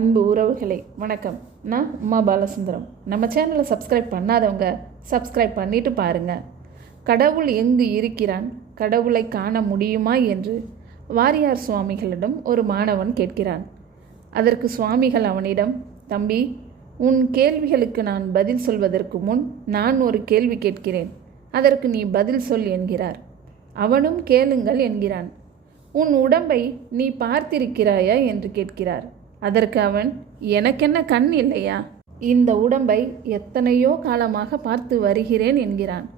அன்பு உறவுகளே. வணக்கம். நான் உமா பாலசுந்தரம். நம்ம சேனலை சப்ஸ்கிரைப் பண்ணாதவங்க சப்ஸ்கிரைப் பண்ணிட்டு பாருங்க. கடவுள் எங்கு இருக்கிறான்? கடவுளை காண முடியுமா என்று வாரியார் சுவாமிகளிடம் ஒரு மாணவன் கேட்கிறான். அதற்கு சுவாமிகள் அவனிடம் தம்பி உன் கேள்விகளுக்கு நான் பதில் சொல்வதற்கு முன் நான் ஒரு கேள்வி கேட்கிறேன். அதற்கு நீ பதில் சொல் என்கிறார். அவனும் கேளுங்கள் என்கிறான். உன் உடம்பை நீ பார்த்திருக்கிறாயா? என்று கேட்கிறார். அதற்கு அவன் எனக்கென்ன கண் இல்லையா? இந்த உடம்பை எத்தனையோ காலமாக பார்த்து வருகிறேன் என்கிறான்.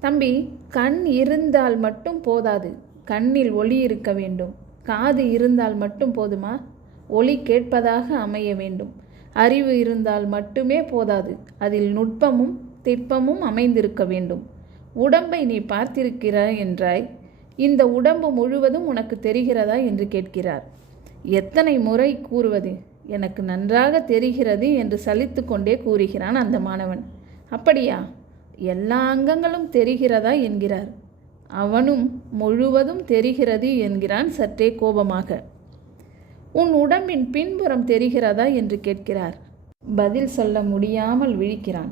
தம்பி கண் இருந்தால் மட்டும் போதாது. கண்ணில் ஒளி இருக்க வேண்டும். காது இருந்தால் மட்டும் போதுமா? ஒளி கேட்பதாக அமைய வேண்டும். அறிவு இருந்தால் மட்டுமே போதாது. அதில் நுட்பமும் திட்பமும் அமைந்திருக்க வேண்டும். உடம்பை நீ பார்த்திருக்கிறாய் என்றாய். இந்த உடம்பு முழுவதும் உனக்கு தெரிகிறதா? என்று கேட்கிறார். எத்தனை முறை கூறுவது? எனக்கு நன்றாக தெரிகிறது என்று சலித்து கொண்டே கூறுகிறான் அந்த மாணவன். அப்படியா? எல்லா அங்கங்களும் தெரிகிறதா என்கிறார். அவனும் முழுவதும் தெரிகிறது என்கிறான் சற்றே கோபமாக. உன் உடம்பின் பின்புறம் தெரிகிறதா என்று கேட்கிறார். பதில் சொல்ல முடியாமல் விழிக்கிறான்.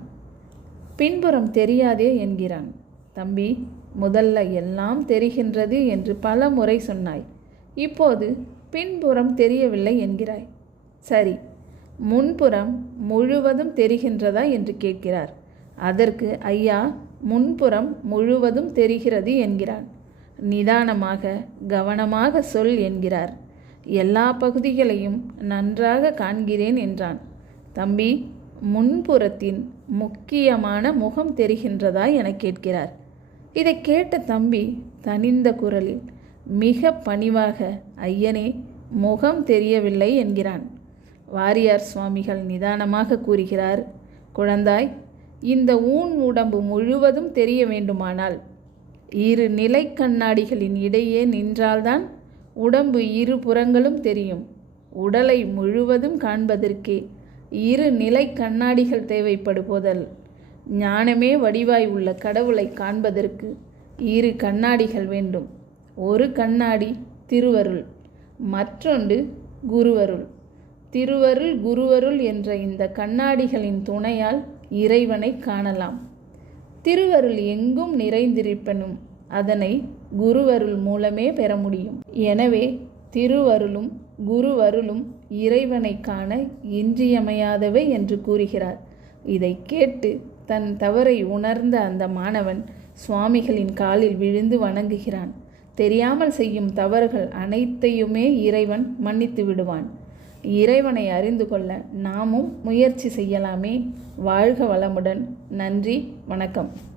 பின்புறம் தெரியாதே என்கிறான். தம்பி முதல்ல எல்லாம் தெரிகின்றது என்று பல முறை சொன்னாய். இப்போது பின்புறம் தெரியவில்லை என்கிறாய். சரி முன்புறம் முழுவதும் தெரிகின்றதா என்று கேட்கிறார். அதற்கு ஐயா முன்புறம் முழுவதும் தெரிகிறது என்கிறான். நிதானமாக கவனமாக சொல் என்கிறார். எல்லா பகுதிகளையும் நன்றாக காண்கிறேன் என்றான். தம்பி முன்புறத்தின் முக்கியமான முகம் தெரிகின்றதா என கேட்கிறார். இதை கேட்ட தம்பி தனிந்த குரலில் மிக பணிவாக ஐயனே முகம் தெரியவில்லை என்கிறான். வாரியார் சுவாமிகள் நிதானமாக கூறுகிறார் குழந்தாய் இந்த ஊன் உடம்பு முழுவதும் தெரிய வேண்டுமானால் இரு நிலை கண்ணாடிகளின் இடையே நின்றால்தான் உடம்பு இரு புறங்களும் தெரியும். உடலை முழுவதும் காண்பதற்கே இரு நிலை கண்ணாடிகள் தேவைப்படுபோதல். ஞானமே வடிவாய் உள்ள கடவுளை காண்பதற்கு இரு கண்ணாடிகள் வேண்டும். ஒரு கண்ணாடி திருவருள். மற்றொன்று குருவருள். திருவருள் குருவருள் என்ற இந்த கண்ணாடிகளின் துணையால் இறைவனை காணலாம். திருவருள் எங்கும் நிறைந்திருப்பனும் அதனை குருவருள் மூலமே பெற முடியும். எனவே திருவருளும் குருவருளும் இறைவனை காண இன்றியமையாதவை என்று கூறுகிறார். இதை கேட்டு தன் தவறை உணர்ந்த அந்த மாணவன் சுவாமிகளின் காலில் விழுந்து வணங்குகிறான். தெரியாமல் செய்யும் தவறுகள் அனைத்தையுமே இறைவன் மன்னித்து விடுவான். இறைவனை அறிந்து கொள்ள நாமும் முயற்சி செய்யலாமே. வாழ்க வளமுடன். நன்றி. வணக்கம்.